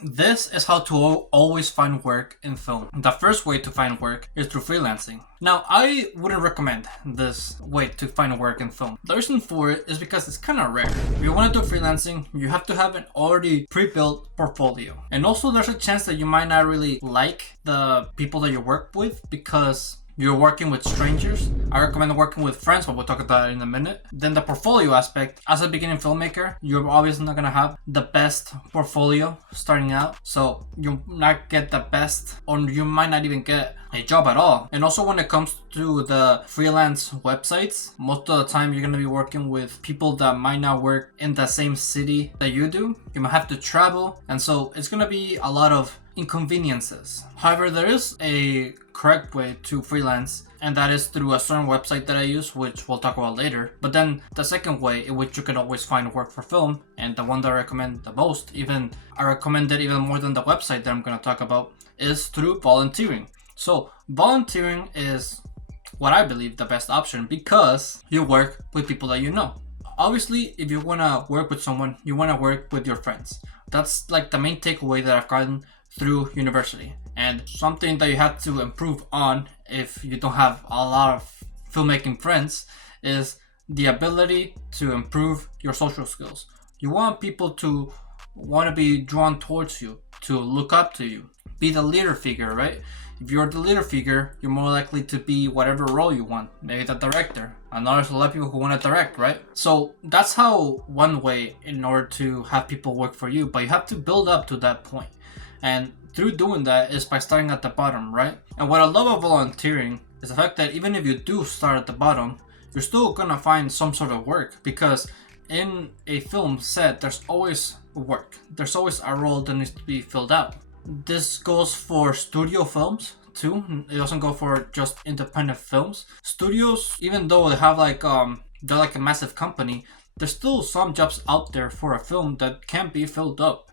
This is how to always find work in film. The first way to find work is through freelancing. Now, I wouldn't recommend this way to find work in film. The reason for it is because it's kind of rare. If you want to do freelancing, you have to have an already pre-built portfolio. And also there's a chance that you might not really like the people that you work with because you're working with strangers. I recommend working with friends, but we'll talk about it in a minute. Then the portfolio aspect. As a beginning filmmaker, you're obviously not gonna have the best portfolio starting out. So you not get the best, or you might not even get a job at all. And also when it comes to the freelance websites, most of the time you're gonna be working with people that might not work in the same city that you do. You might have to travel, and so it's gonna be a lot of inconveniences. However, there is a correct way to freelance, and that is through a certain website that I use, which we'll talk about later. But then the second way in which you can always find work for film, and the one that I recommend the most, even I recommend it even more than the website that I'm going to talk about, is through volunteering. So volunteering is what I believe the best option because you work with people that you know. Obviously, if you want to work with someone, you want to work with your friends. That's like the main takeaway that I've gotten through university, and something that you have to improve on if you don't have a lot of filmmaking friends is the ability to improve your social skills. You want people to want to be drawn towards you, to look up to you, be the leader figure, right? If you're the leader figure, you're more likely to be whatever role you want. Maybe the director. And there's a lot of people who want to direct, right? So that's how one way in order to have people work for you, but you have to build up to that point. And through doing that is by starting at the bottom, right? And what I love about volunteering is the fact that even if you do start at the bottom, you're still gonna find some sort of work, because in a film set, there's always work. There's always a role that needs to be filled out. This goes for studio films too. It doesn't go for just independent films. Studios, even though they have they're like a massive company, there's still some jobs out there for a film that can be filled up.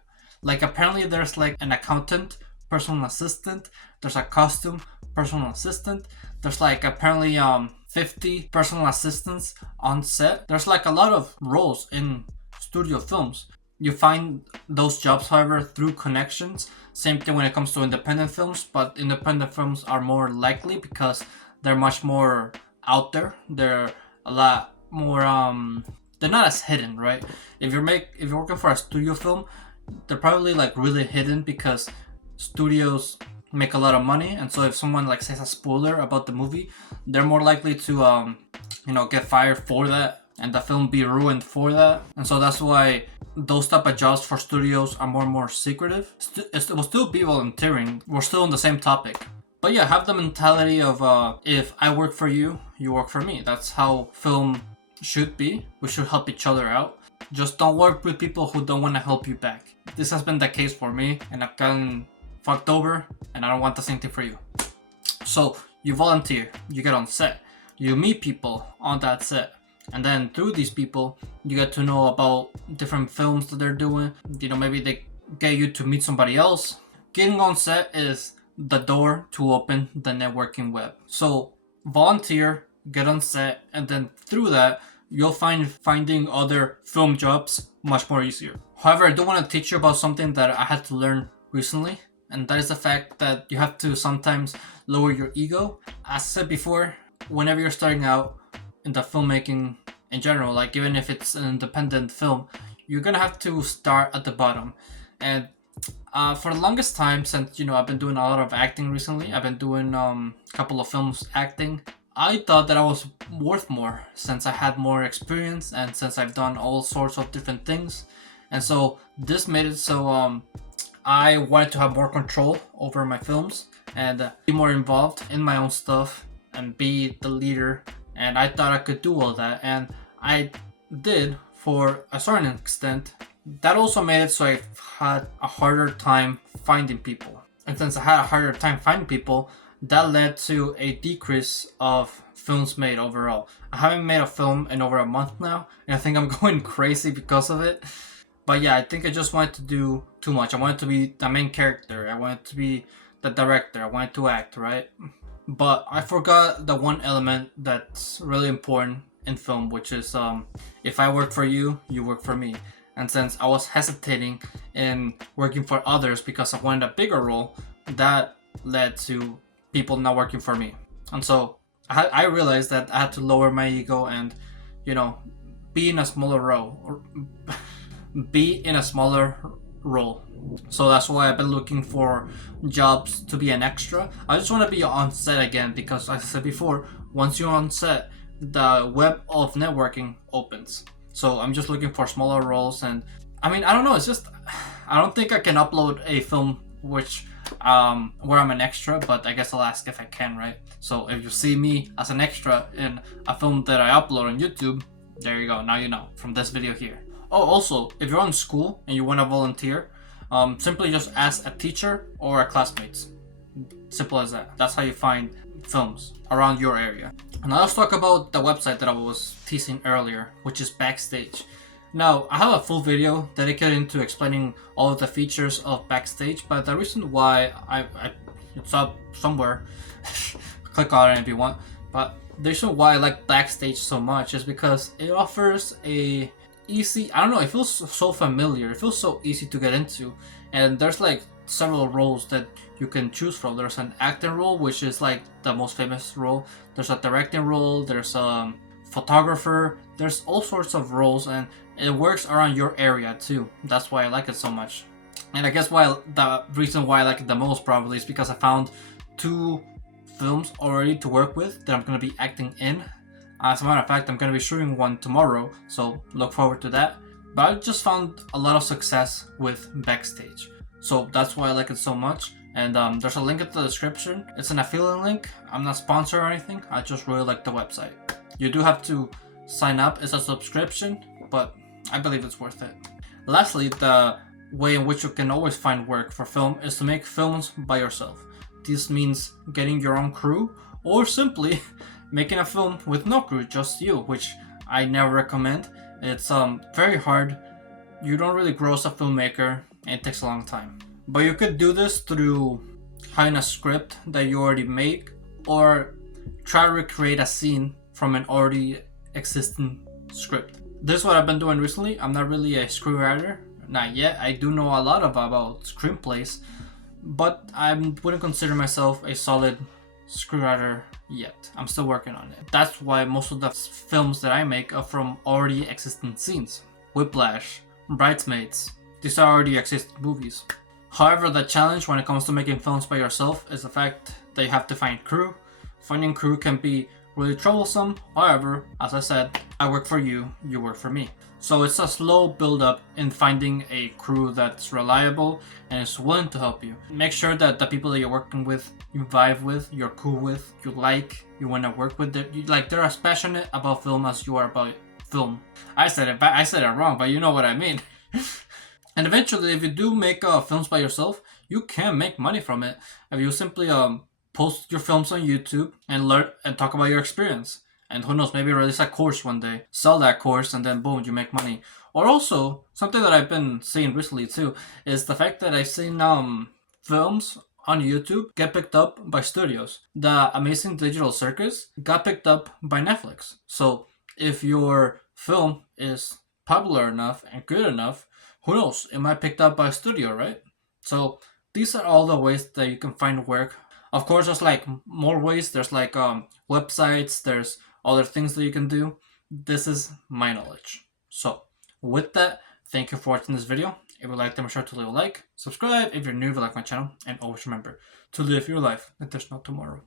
Like apparently there's like an accountant, personal assistant, there's a costume, personal assistant, there's like apparently 50 personal assistants on set. There's like a lot of roles in studio films. You find those jobs, however, through connections. Same thing when it comes to independent films, but independent films are more likely because they're much more out there. They're a lot more they're not as hidden, right? If you're working for a studio film, they're probably like really hidden because studios make a lot of money, and so if someone like says a spoiler about the movie, they're more likely to get fired for that, and the film be ruined for that. And so that's why those type of jobs for studios are more and more secretive. It will still be volunteering. We're still on the same topic. But yeah, have the mentality of if I work for you, you work for me. That's how film should be. We should help each other out. Just don't work with people who don't want to help you back. This has been the case for me, and I've gotten fucked over, and I don't want the same thing for you. So you volunteer, you get on set, you meet people on that set, and then through these people, you get to know about different films that they're doing. Maybe they get you to meet somebody else. Getting on set is the door to open the networking web. So volunteer, get on set, and then through that, you'll find finding other film jobs much more easier. However, I do want to teach you about something that I had to learn recently, and that is the fact that you have to sometimes lower your ego. As I said before, whenever you're starting out in the filmmaking in general, like even if it's an independent film, you're gonna have to start at the bottom. And for the longest time, since I've been doing a lot of acting recently, I've been doing a couple of films acting. I thought that I was worth more since I had more experience and since I've done all sorts of different things. And so this made it so I wanted to have more control over my films and be more involved in my own stuff and be the leader. And I thought I could do all that, and I did for a certain extent. That also made it so I had a harder time finding people. And since I had a harder time finding people, that led to a decrease of films made overall. I haven't made a film in over a month now, and I think I'm going crazy because of it. But yeah, I think I just wanted to do too much. I wanted to be the main character. I wanted to be the director. I wanted to act, right? But I forgot the one element that's really important in film, which is if I work for you, you work for me. And since I was hesitating in working for others because I wanted a bigger role, that led to people not working for me. And so I realized that I had to lower my ego and, you know, be in a smaller role, or be in a smaller role. So that's why I've been looking for jobs to be an extra. I just want to be on set again because, as I said before, once you're on set, the web of networking opens. So I'm just looking for smaller roles, and I mean, I don't know. It's just I don't think I can upload a film which where I'm an extra, but I guess I'll ask if I can, right? So if you see me as an extra in a film that I upload on YouTube, there you go. Now you know from this video here. Oh, also, if you're in school and you want to volunteer, simply just ask a teacher or a classmates. Simple as that. That's how you find films around your area. Now let's talk about the website that I was teasing earlier, which is Backstage. Now, I have a full video dedicated to explaining all of the features of Backstage, but the reason why it's up somewhere, click on it if you want, but the reason why I like Backstage so much is because it offers a easy, I don't know, it feels so familiar, it feels so easy to get into, and there's like several roles that you can choose from. There's an acting role, which is like the most famous role, there's a directing role, there's a photographer, there's all sorts of roles, and it works around your area too. That's why I like it so much. And I guess why the reason why I like it the most probably is because I found 2 films already to work with that I'm going to be acting in. As a matter of fact, I'm going to be shooting one tomorrow, so look forward to that. But I just found a lot of success with Backstage, so that's why I like it so much. And there's a link in the description. It's an affiliate link. I'm not sponsored or anything. I just really like the website. You do have to sign up. It's a subscription, but I believe it's worth it. Lastly, the way in which you can always find work for film is to make films by yourself. This means getting your own crew, or simply making a film with no crew, just you, which I never recommend. It's very hard. You don't really grow as a filmmaker, and it takes a long time. But you could do this through having a script that you already make, or try to recreate a scene from an already existing script. This is what I've been doing recently. I'm not really a screenwriter, not yet. I do know a lot about screenplays, but I wouldn't consider myself a solid screenwriter yet. I'm still working on it. That's why most of the films that I make are from already existing scenes. Whiplash, Bridesmaids, these are already existing movies. However, the challenge when it comes to making films by yourself is the fact that you have to find crew. Finding crew can be really troublesome. However, as I said, I work for you, you work for me. So it's a slow build up in finding a crew that's reliable and is willing to help you. Make sure that the people that you're working with, you vibe with, you're cool with, you like, you want to work with them. They're as passionate about film as you are about film. I said it wrong, but you know what I mean. And eventually, if you do make films by yourself, you can make money from it. If you simply post your films on YouTube and learn and talk about your experience. And who knows, maybe release a course one day, sell that course, and then boom, you make money. Or also, something that I've been seeing recently too, is the fact that I've seen films on YouTube get picked up by studios. The Amazing Digital Circus got picked up by Netflix. So if your film is popular enough and good enough, who knows, it might be picked up by a studio, right? So these are all the ways that you can find work. Of course, there's like more ways. There's like websites, there's other things that you can do. This is my knowledge. So with that, thank you for watching this video. If you liked it, make sure to leave a like, subscribe if you're new, if you like my channel, and always remember to live your life like there's no tomorrow.